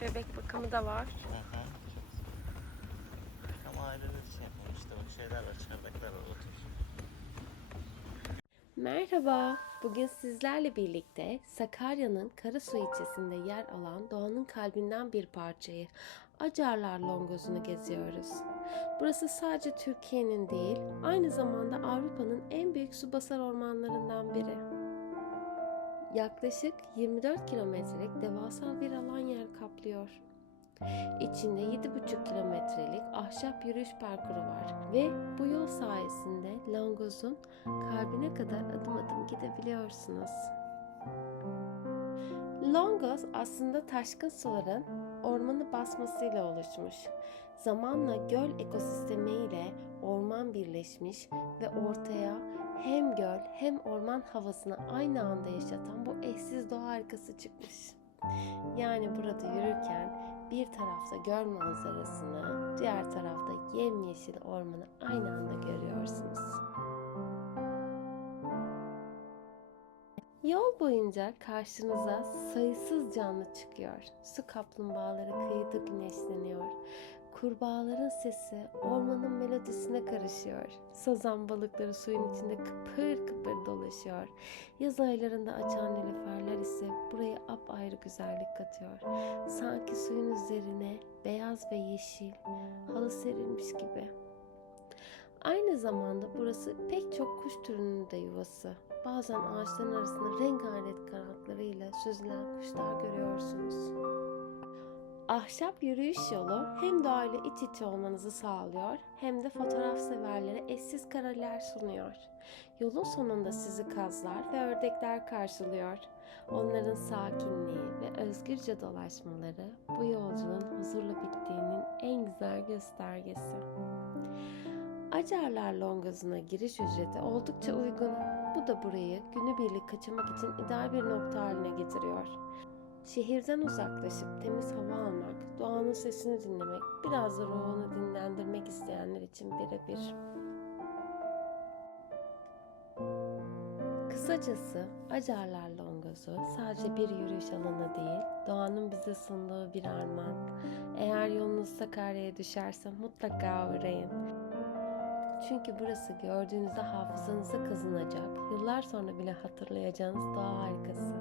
bakımı da var. Ama aileler için yapılmıştı. O şeyler var, çardaklar var. Otur. Merhaba. Bugün sizlerle birlikte Sakarya'nın Karasu ilçesinde yer alan doğanın kalbinden bir parçayı Acarlar Longozu'nu geziyoruz. Burası sadece Türkiye'nin değil, aynı zamanda Avrupa'nın en büyük su basar ormanlarından biri. Yaklaşık 24 kilometrelik devasal bir kaplıyor. İçinde 7,5 kilometrelik ahşap yürüyüş parkuru var ve bu yol sayesinde Longoz'un kalbine kadar adım adım gidebiliyorsunuz. Longoz aslında taşkın suların ormanı basmasıyla oluşmuş. Zamanla göl ekosistemiyle orman birleşmiş ve ortaya hem göl hem orman havasını aynı anda yaşatan bu eşsiz doğa harikası çıkmış. Yani burada yürürken bir tarafta göl manzarasını, diğer tarafta yemyeşil ormanı aynı anda görüyorsunuz. Yol boyunca karşınıza sayısız canlı çıkıyor. Su kaplumbağaları kıyıda güneşleniyor. Kurbağaların sesi ormanın melodisine karışıyor. Sazan balıkları suyun içinde kıpır kıpır dolaşıyor. Yaz aylarında açan nilüferler ise buraya apayrı güzellik katıyor. Sanki suyun üzerine beyaz ve yeşil halı serilmiş gibi. Aynı zamanda burası pek çok kuş türünün de yuvası. Bazen ağaçların arasında rengarenk kanatlarıyla süzülen kuşlar görüyorsunuz. Ahşap yürüyüş yolu hem doğayla iç içe olmanızı sağlıyor hem de fotoğraf severlere eşsiz kareler sunuyor. Yolun sonunda sizi kazlar ve ördekler karşılıyor. Onların sakinliği ve özgürce dolaşmaları bu yolculuğun huzurla bittiğinin en güzel göstergesi. Acarlar Longozu'na giriş ücreti oldukça uygun. Bu da burayı günübirlik kaçamak için ideal bir nokta haline getiriyor. Şehirden uzaklaşıp temiz hava almak, doğanın sesini dinlemek, biraz da ruhunu dinlendirmek isteyenler için birebir. Kısacası Acarlar Longozu sadece bir yürüyüş alanı değil, doğanın bize sunduğu bir armağan. Eğer yolunuz Sakarya'ya düşerse mutlaka uğrayın. Çünkü burası gördüğünüzde hafızanıza kazınacak, yıllar sonra bile hatırlayacağınız doğa harikası.